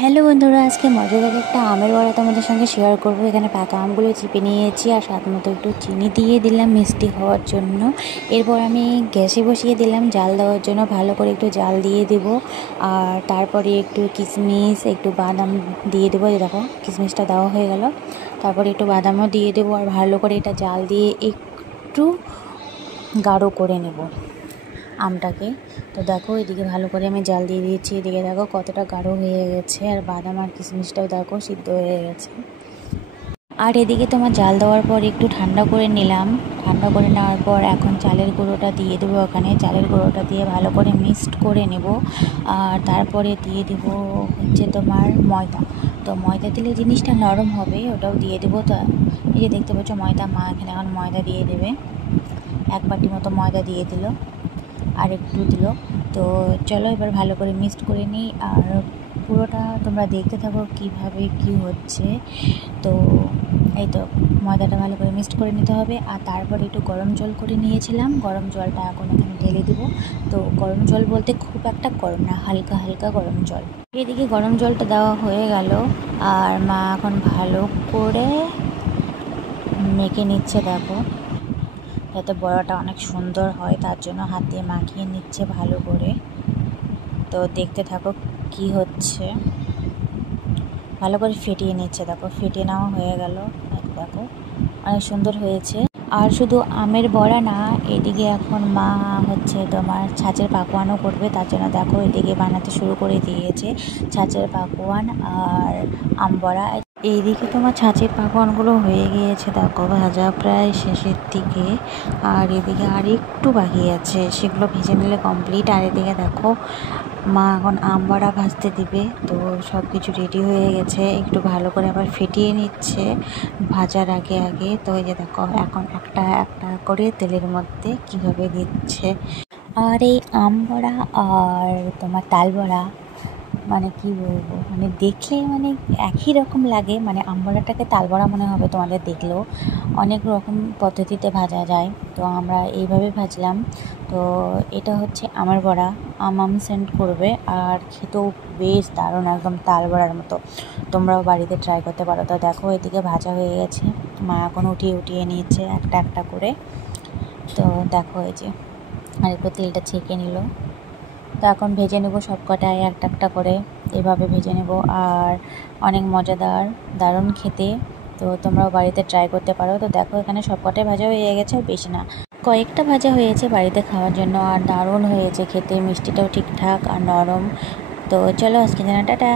Hello বন্ধুরা, আজকে মজাদার একটা আমের বড়া তোমাদের সঙ্গে শেয়ার করব। এখানে পাকা আমগুলো চিপে নিয়েছি আর স্বাদ মতো একটু চিনি দিয়ে দিলাম মিষ্টি হওয়ার জন্য। এরপর আমি গ্যাসে বসিয়ে দিলাম জাল দেওয়ার জন্য, ভালো করে একটু জাল দিয়ে দেব। আর তারপরে একটু কিশমিশ, একটু বাদাম দিয়ে দেবো। দেখো কিশমিশটা দেওয়া হয়ে গেল, তারপরে একটু বাদামও দিয়ে দেবো আর ভালো করে এটা জাল দিয়ে একটু গাঢ় করে নেব আমটাকে। তো দেখো এদিকে ভালো করে আমি জাল দিয়ে দিয়েছি, এদিকে দেখো কতটা গাঢ় হয়ে গেছে আর বাদাম আর কিশমিশটাও দেখো সিদ্ধ হয়ে গেছে। আর এদিকে তোমার জাল দেওয়ার পর একটু ঠান্ডা করে নিলাম। ঠান্ডা করে নেওয়ার পর এখন চালের গুঁড়োটা দিয়ে দেবো। ওখানে চালের গুঁড়োটা দিয়ে ভালো করে মিক্সড করে নেব। আর তারপরে দিয়ে দেব হচ্ছে তোমার ময়দা। তো ময়দা দিলে জিনিসটা নরম হবে, ওটাও দিয়ে দেবো। তো এই যে দেখতে পাচ্ছ ময়দা, মা এখানে এখন ময়দা দিয়ে দেবে। 1 বাটি মতো ময়দা দিয়ে দিল আর একটু দিল। তো চলো এবার ভালো করে মিক্সড করে নিই। আর পুরোটা তোমরা দেখতে থাকো কীভাবে কি হচ্ছে। তো এই তো ময়দাটা ভালো করে মিক্সড করে নিতে হবে। আর তারপরে একটু গরম জল করে নিয়েছিলাম, গরম জলটা এখন এখানে ঢেলে দেবো। তো গরম জল বলতে খুব একটা গরম না, হালকা হালকা গরম জল। এদিকে গরম জলটা দেওয়া হয়ে গেল আর মা এখন ভালো করে মেখে নিচ্ছে। দেখো যাতে বড়াটা অনেক সুন্দর হয় তার জন্য হাত দিয়ে মাখিয়ে নিচ্ছে ভালো করে। তো দেখতে থাকো কি হচ্ছে, ভালো করে ফেটিয়ে নিচ্ছে। দেখো ফেটিয়ে নেওয়া হয়ে গেল, দেখো অনেক সুন্দর হয়েছে। আর শুধু আমের বড়া না, এদিকে এখন মা হচ্ছে তোমার ছাঁচের পাকোয়ানও করবে। তার জন্য দেখো এদিকে বানাতে শুরু করে দিয়েছে ছাঁচের পাকোয়ান আর আম বড়া। এইদিকে তোমার ছাঁচের পাকোয়ানগুলো হয়ে গিয়েছে, দেখো ভাজা প্রায় শেষের দিকে। আর এদিকে আর একটু বাকি আছে, সেগুলো ভেজে নিলে কমপ্লিট। আর এদিকে দেখো মা এখন আম বড়া ভাজতে দিবে। তো সব কিছু রেডি হয়ে গেছে, একটু ভালো করে আবার ফেটিয়ে নিচ্ছে ভাজার আগে আগে। তো এই যে দেখো এখন একটা একটা করে তেলের মধ্যে কীভাবে দিচ্ছে। আর এই আম বড়া আর তোমার তাল বড়া মানে কি বলবো, মানে দেখলে মানে একই রকম লাগে। মানে আম বড়াটাকে তাল বড়া মনে হবে তোমাদের দেখলেও, অনেক রকম পদ্ধতিতে ভাজা যায়। তো আমরা এইভাবে ভাজলাম। তো এটা হচ্ছে আমের বড়া, আম সেন্ট করবে আর খেতেও বেশ দারুণ, একদম তাল বড়ার মতো। তোমরাও বাড়িতে ট্রাই করতে পারো। তো দেখো এদিকে ভাজা হয়ে গেছে, মা এখন উঠিয়ে উঠিয়ে নিচ্ছে একটা একটা করে। তো দেখো এই যে আর একটু তেলটা ছেঁকে নিল। তো এখন ভেজে নেব সব কটায় একটা একটা করে, এভাবে ভেজে নেব। আর অনেক মজাদার, দারুণ খেতে। তো তোমরাও বাড়িতে ট্রাই করতে পারো। তো দেখো এখানে সব কটাই ভাজা হয়ে গেছে, বেশি না কয়েকটা ভাজা হয়েছে বাড়িতে খাওয়ার জন্য। আর দারুণ হয়েছে খেতে, মিষ্টিটাও ঠিকঠাক আর নরম। তো চলো আজকে জানা টাটা।